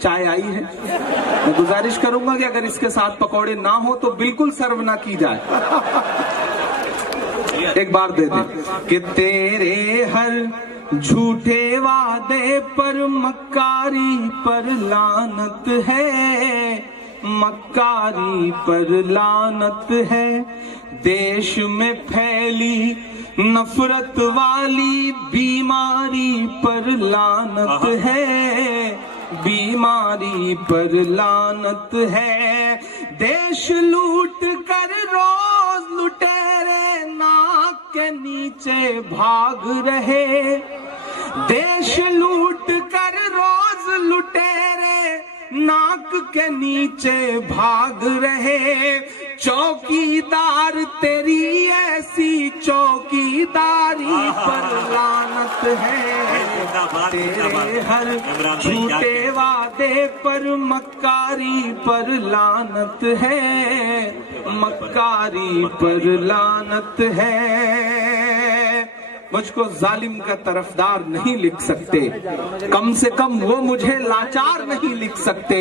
चाय आई है। मैं गुजारिश करूंगा कि अगर इसके साथ पकौड़े ना हो तो बिल्कुल सर्व ना की जाए। एक बार दे दे कि तेरे हर झूठे वादे पर मक्कारी पर लानत है, मक्कारी पर लानत है। देश में फैली नफरत वाली बीमारी पर लानत है, बीमारी पर लानत है। देश लूट कर रोज लुटेरे नाक के नीचे भाग रहे, देश लूट कर रोज लुटेरे नाक के नीचे भाग रहे। चौकीदार तेरी ऐसी चौकीदारी पर लानत है, तेरे हर झूठे वादे पर मक्कारी पर लानत है, मक्कारी पर लानत है। मुझको जालिम का तरफदार नहीं लिख सकते, कम से कम वो मुझे लाचार नहीं लिख सकते।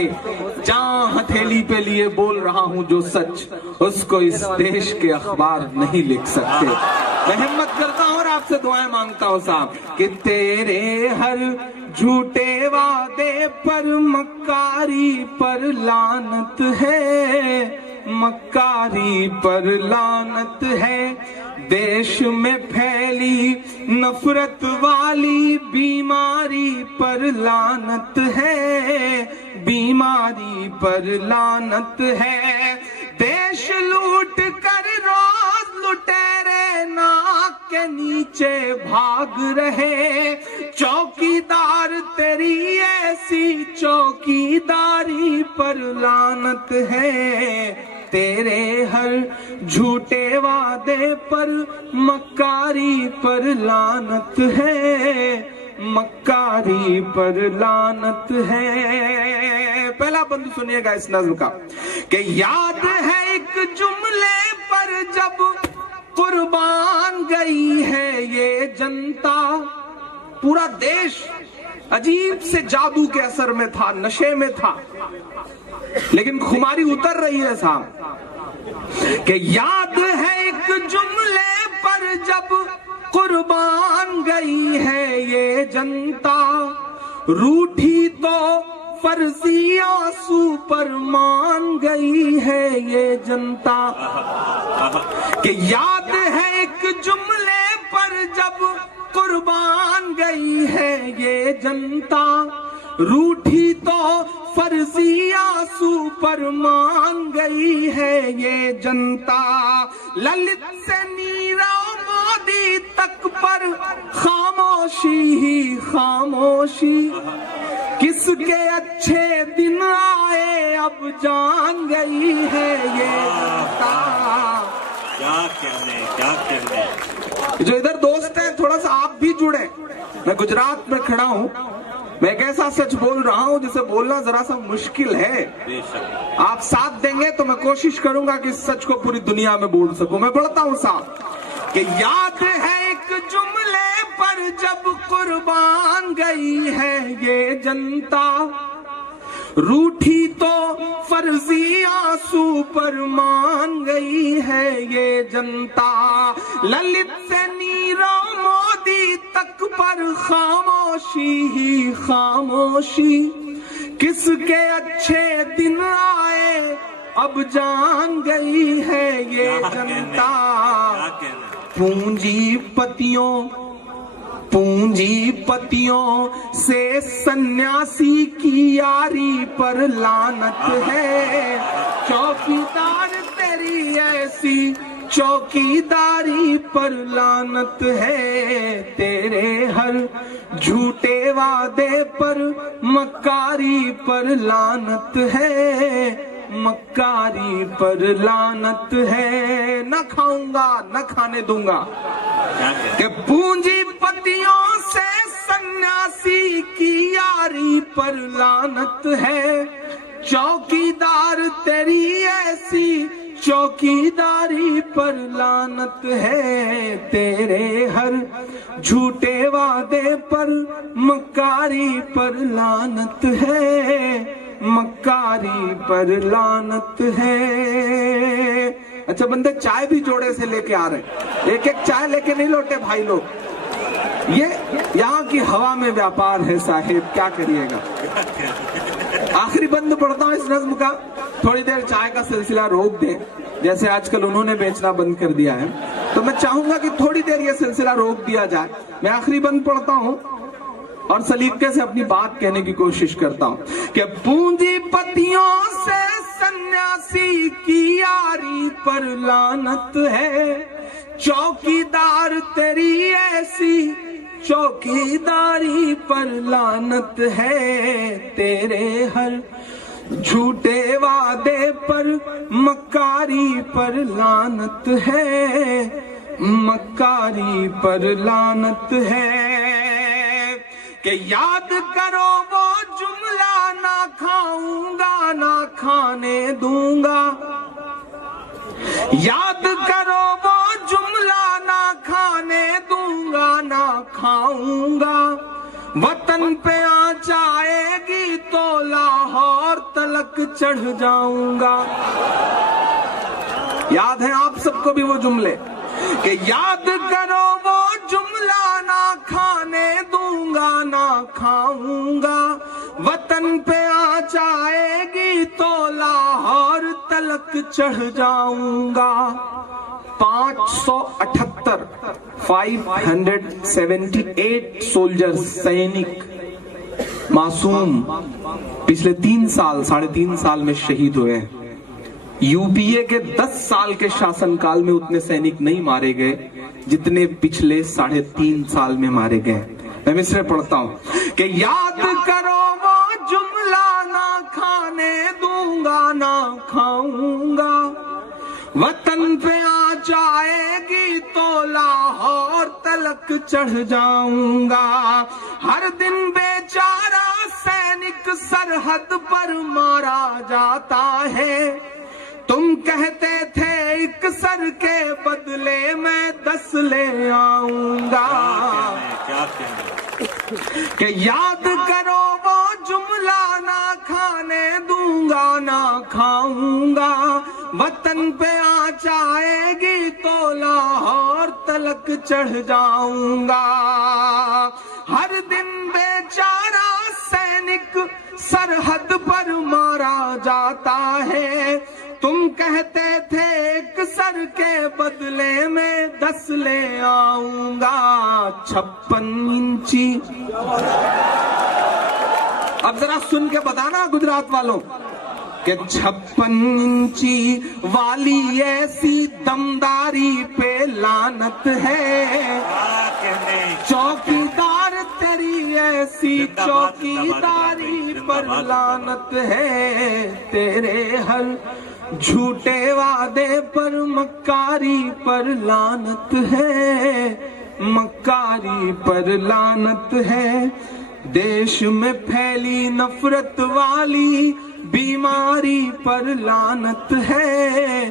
जहां हथेली पे लिए बोल रहा हूं जो सच, उसको इस देश के अखबार नहीं लिख सकते। मैं हिम्मत करता हूं और आपसे दुआएं मांगता हूं साहब कि तेरे हर झूठे वादे पर मक्कारी पर लानत है, मक्कारी पर लानत है। देश में फैली नफरत वाली बीमारी पर लानत है, बीमारी पर लानत है। देश लूट कर रोज लुटेरे नाक के नीचे भाग रहे। चौकीदार तेरी ऐसी चौकीदारी पर लानत है, तेरे हर झूठे वादे पर मक्कारी पर लानत है, मक्कारी पर लानत है। पहला बंद सुनिएगा इस नज्म का कि याद है एक जुमले पर जब कुर्बान गई है ये जनता। पूरा देश अजीब से जादू के असर में था, नशे में था, लेकिन खुमारी उतर रही है साहब कि याद है एक जुमले पर जब कुर्बान गई है ये जनता। रूठी तो फर्जी आंसू पर मान गई है ये जनता। कि याद है एक जुमले पर जब कुर्बान गई है ये जनता। रूठी तो फर्जी आंसू पर मान गई है ये जनता। ललित से नीरव मोदी तक पर खामोशी ही खामोशी। किसके अच्छे दिन आए अब जान गई है ये जनता। क्या कहने, क्या कहने। जो इधर दोस्त हैं थोड़ा सा आप भी जुड़े। मैं गुजरात में खड़ा हूँ, मैं एक ऐसा सच बोल रहा हूँ जिसे बोलना जरा सा मुश्किल है। आप साथ देंगे तो मैं कोशिश करूंगा कि इस सच को पूरी दुनिया में बोल सकूं। मैं पढ़ता हूँ साथ कि याद है एक जुमले पर जब कुर्बान गई है ये जनता। रूठी तो फर्जी आंसू पर मान गई है ये जनता। ललित से नीरव मोदी तक पर खामोशी ही खामोशी। किसके अच्छे दिन आए अब जान गई है ये जनता। पूंजीपतियों से सन्यासी की यारी पर लानत है। चौकीदार तेरी ऐसी चौकीदारी पर लानत है। तेरे हर झूठे वादे पर मक्कारी पर लानत है, मक्कारी पर लानत है। न खाऊंगा न खाने दूंगा कि पूंजीपतियों से सन्यासी की यारी पर लानत है। चौकीदार तेरी ऐसी चौकीदारी पर लानत है, तेरे हर झूठे वादे पर मक्कारी पर लानत है, मक्कारी पर लानत है। अच्छा बंदे चाय भी जोड़े से लेके आ रहे, एक एक चाय लेके नहीं लौटे भाई लोग। ये यहाँ की हवा में व्यापार है साहिब, क्या करिएगा। आखिरी बंद पढ़ता हूँ इस नज्म का, थोड़ी देर चाय का सिलसिला रोक दें, जैसे आजकल उन्होंने बेचना बंद कर दिया है, तो मैं चाहूंगा कि थोड़ी देर ये सिलसिला रोक दिया जाए। मैं आखिरी बंद पढ़ता हूँ और सलीके से अपनी बात कहने की कोशिश करता हूँ कि पूंजीपतियों से सन्यासी की यारी पर लानत है, चौकीदार तेरी ऐसी चौकीदारी पर लानत है, तेरे हर झूठे वादे पर मक्कारी पर लानत है, मक्कारी पर लानत है। कि याद करो वो जुमला, ना खाऊंगा ना खाने दूंगा, याद करो वो जुमला, ना खाने दूंगा ना खाऊंगा, वतन पे आ जाएगी तो लाहौर तलक चढ़ जाऊंगा। याद है आप सबको भी वो जुमले कि याद करो वो जुमला, ना खाने दूंगा ना खाऊंगा, वतन पे आ जाएगी तो लाहौर तलक चढ़ जाऊंगा। 578 सोल्जर सैनिक मासूम पिछले 3 साल 3.5 साल में शहीद हुए हैं। यूपीए के 10 साल के शासनकाल में उतने सैनिक नहीं मारे गए जितने पिछले 3.5 साल में मारे गए। मैं मिसरे पढ़ता हूं कि याद करो वो जुमला, ना खाने दूंगा ना खाऊंगा, वतन पे आ जाएगी तो लाहौर तलक चढ़ जाऊंगा। हर दिन बेचारा सैनिक सरहद पर मारा जाता है, तुम कहते थे एक सर के बदले मैं 10 ले आऊंगा। कि याद करो वो जुमला, ना खाने दूंगा ना खाऊंगा, वतन पे आ जाएगी तो लाहौर तलक चढ़ जाऊंगा। हर दिन बेचारा सैनिक सरहद पर मारा जाता है, तुम कहते थे एक सर के बदले में 10 ले आऊंगा। 56 इंची, अब जरा सुन के बताना गुजरात वालों कि 56 इंची वाली ऐसी दमदारी पे लानत है, चौकीदार तेरी ऐसी चौकीदारी पर लानत है, तेरे हर झूठे वादे पर मक्कारी पर लानत है, मक्कारी पर लानत है। देश में फैली नफरत वाली बीमारी पर लानत है,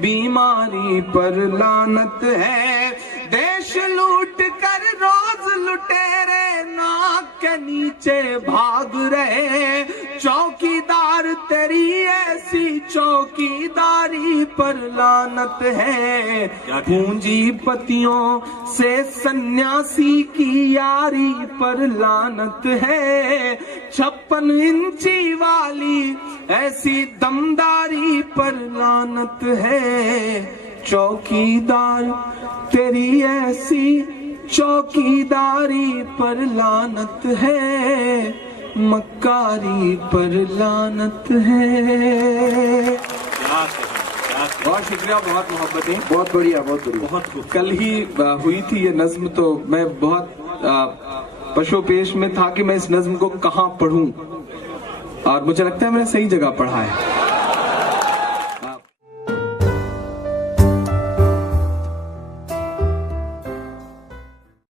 बीमारी पर लानत है। देश लूट कर रोज लुटेरे नाक के नीचे भाग रहे, चौकीदार तेरी ऐसी चौकीदारी पर लानत है। पूंजीपतियों से सन्यासी की यारी पर लानत है, 56 इंची वाली ऐसी दमदारी पर लानत है, चौकीदार तेरी ऐसी चौकीदारी पर लानत है, मक्कारी पर लानत है। बहुत शुक्रिया, बहुत मोहब्बतें, बहुत बढ़िया, बहुत बढ़िया, बहुत खूब। कल ही हुई थी ये नज्म, तो मैं बहुत पशोपेश में था कि मैं इस नज्म को कहाँ पढ़ूं, और मुझे लगता है मैंने सही जगह पढ़ा है।